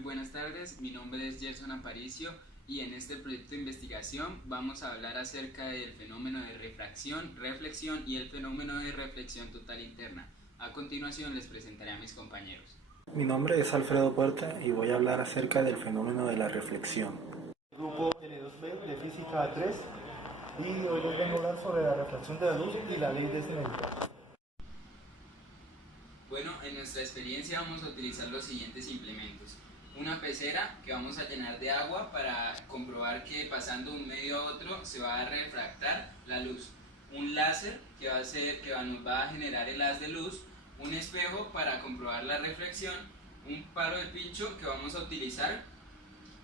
Buenas tardes, mi nombre es Gerson Aparicio y en este proyecto de investigación vamos a hablar acerca del fenómeno de refracción, reflexión y el fenómeno de reflexión total interna. A continuación les presentaré a mis compañeros. Mi nombre es Alfredo Puerta y voy a hablar acerca del fenómeno de la reflexión. Grupo L2B de Física 3 y hoy les vengo a hablar sobre la refracción de la luz y la ley de Snell. Bueno, en nuestra experiencia vamos a utilizar los siguientes implementos. Una pecera que vamos a llenar de agua para comprobar que pasando de un medio a otro se va a refractar la luz. Un láser que nos va a generar el haz de luz. Un espejo para comprobar la reflexión. Un palo de pincho que vamos a utilizar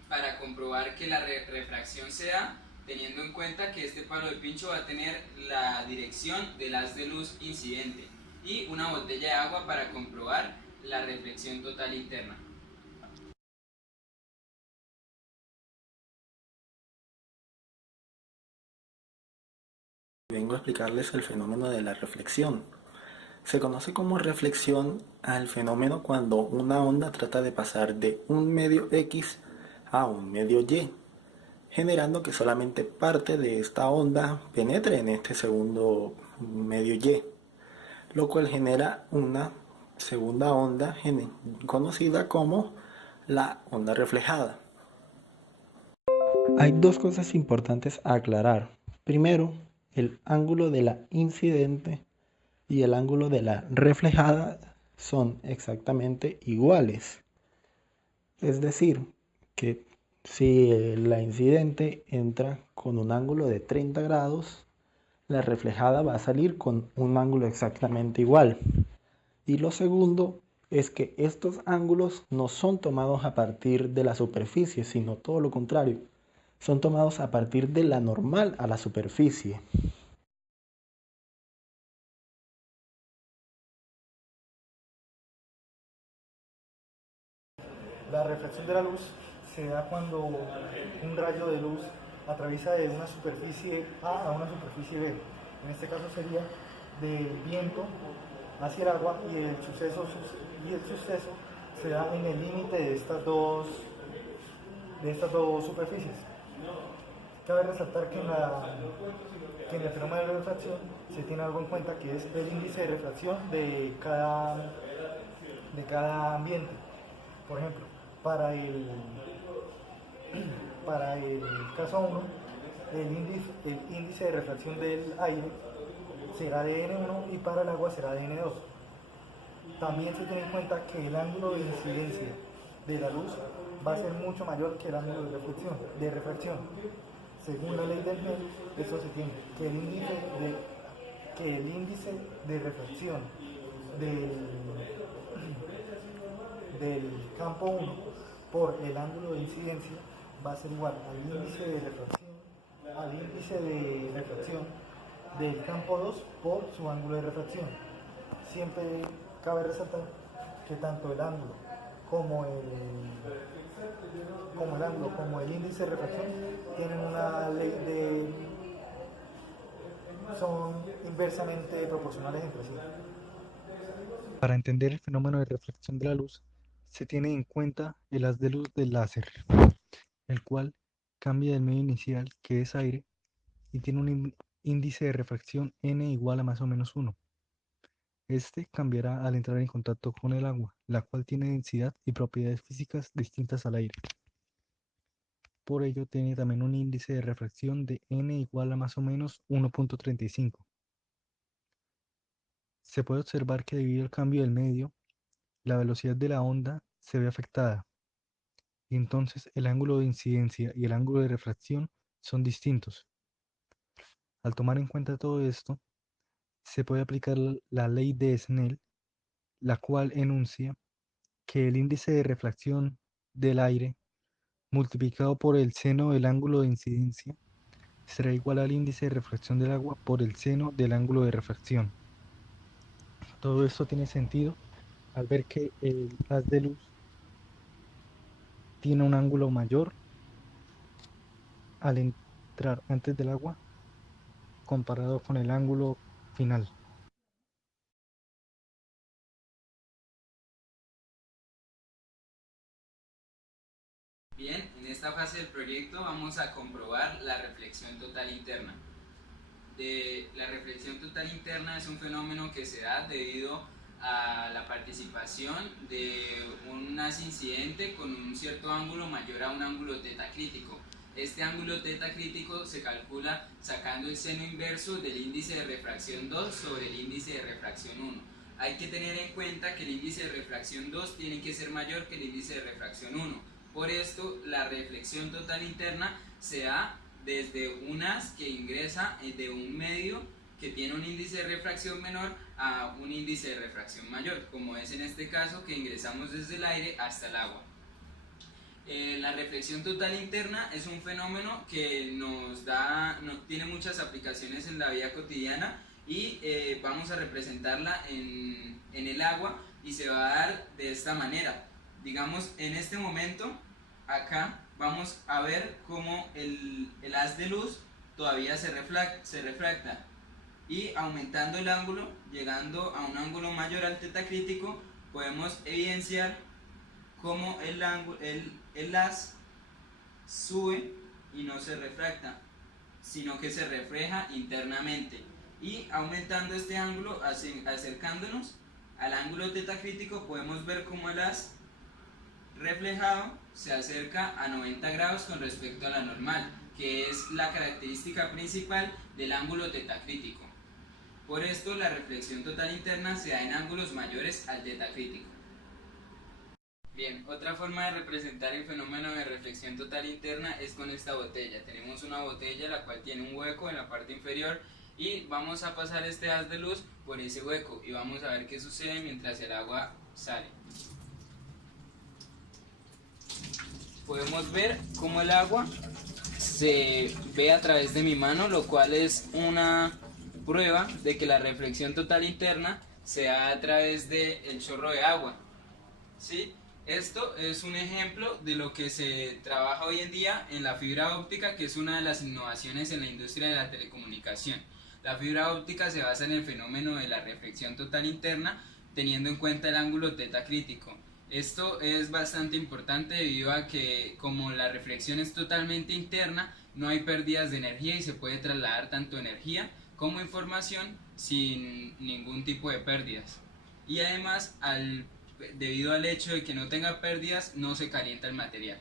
para comprobar que la refracción se da, teniendo en cuenta que este palo de pincho va a tener la dirección del haz de luz incidente, y una botella de agua para comprobar la reflexión total interna. Vengo a explicarles el fenómeno de la reflexión. Se conoce como reflexión al fenómeno cuando una onda trata de pasar de un medio X a un medio Y, generando que solamente parte de esta onda penetre en este segundo medio Y, lo cual genera una segunda onda conocida como la onda reflejada. Hay dos cosas importantes a aclarar. Primero, el ángulo de la incidente y el ángulo de la reflejada son exactamente iguales. Es decir, que si la incidente entra con un ángulo de 30 grados, la reflejada va a salir con un ángulo exactamente igual. Y lo segundo es que estos ángulos no son tomados a partir de la superficie, sino todo lo contrario. Son tomados a partir de la normal a la superficie. La refracción de la luz se da cuando un rayo de luz atraviesa de una superficie A a una superficie B. En este caso sería del viento hacia el agua y el suceso se da en el límite de estas dos superficies. Cabe resaltar que en el fenómeno de la refracción se tiene algo en cuenta que es el índice de refracción de cada ambiente. Por ejemplo, para el, para el caso 1, el índice de refracción del aire será de N1 y para el agua será de N2. También se tiene en cuenta que el ángulo de incidencia de la luz va a ser mucho mayor que el ángulo de refracción. Según la ley del Snell, eso se tiene, que el índice de refracción del campo 1 por el ángulo de incidencia va a ser igual al índice de refracción del campo 2 por su ángulo de refracción. Siempre cabe resaltar que tanto el ángulo como el índice de refracción tienen una ley son inversamente proporcionales entre sí. Para entender el fenómeno de reflexión de la luz, se tiene en cuenta el haz de luz del láser, el cual cambia del medio inicial, que es aire, y tiene un índice de refracción n igual a más o menos 1. Este cambiará al entrar en contacto con el agua, la cual tiene densidad y propiedades físicas distintas al aire. Por ello tiene también un índice de refracción de n igual a más o menos 1.35. Se puede observar que debido al cambio del medio, la velocidad de la onda se ve afectada, y entonces el ángulo de incidencia y el ángulo de refracción son distintos. Al tomar en cuenta todo esto, se puede aplicar la ley de Snell, la cual enuncia que el índice de refracción del aire multiplicado por el seno del ángulo de incidencia será igual al índice de refracción del agua por el seno del ángulo de refracción. Todo esto tiene sentido al ver que el haz de luz tiene un ángulo mayor al entrar antes del agua comparado con el ángulo final. Bien, en esta fase del proyecto vamos a comprobar la reflexión total interna. La reflexión total interna es un fenómeno que se da debido a la participación de un haz incidente con un cierto ángulo mayor a un ángulo teta crítico. Este ángulo teta crítico se calcula sacando el seno inverso del índice de refracción 2 sobre el índice de refracción 1. Hay que tener en cuenta que el índice de refracción 2 tiene que ser mayor que el índice de refracción 1. Por esto, la reflexión total interna se da desde un haz que ingresa de un medio que tiene un índice de refracción menor a un índice de refracción mayor, como es en este caso que ingresamos desde el aire hasta el agua. La reflexión total interna es un fenómeno que tiene muchas aplicaciones en la vida cotidiana y vamos a representarla en el agua y se va a dar de esta manera. Digamos, en este momento, acá vamos a ver cómo el haz de luz todavía se refracta y aumentando el ángulo, llegando a un ángulo mayor al teta crítico, podemos evidenciar cómo el haz sube y no se refracta, sino que se refleja internamente. Y aumentando este ángulo, acercándonos al ángulo teta crítico, podemos ver cómo el haz reflejado se acerca a 90 grados con respecto a la normal, que es la característica principal del ángulo teta crítico. Por esto, la reflexión total interna se da en ángulos mayores al teta crítico. Bien, otra forma de representar el fenómeno de reflexión total interna es con esta botella. Tenemos una botella la cual tiene un hueco en la parte inferior y vamos a pasar este haz de luz por ese hueco y vamos a ver qué sucede mientras el agua sale. Podemos ver cómo el agua se ve a través de mi mano, lo cual es una prueba de que la reflexión total interna se da a través del chorro de agua, ¿sí? Esto es un ejemplo de lo que se trabaja hoy en día en la fibra óptica, que es una de las innovaciones en la industria de la telecomunicación. La fibra óptica se basa en el fenómeno de la reflexión total interna, teniendo en cuenta el ángulo teta crítico. Esto es bastante importante debido a que, como la reflexión es totalmente interna, no hay pérdidas de energía y se puede trasladar tanto energía como información sin ningún tipo de pérdidas. Y además, debido al hecho de que no tenga pérdidas, no se calienta el material.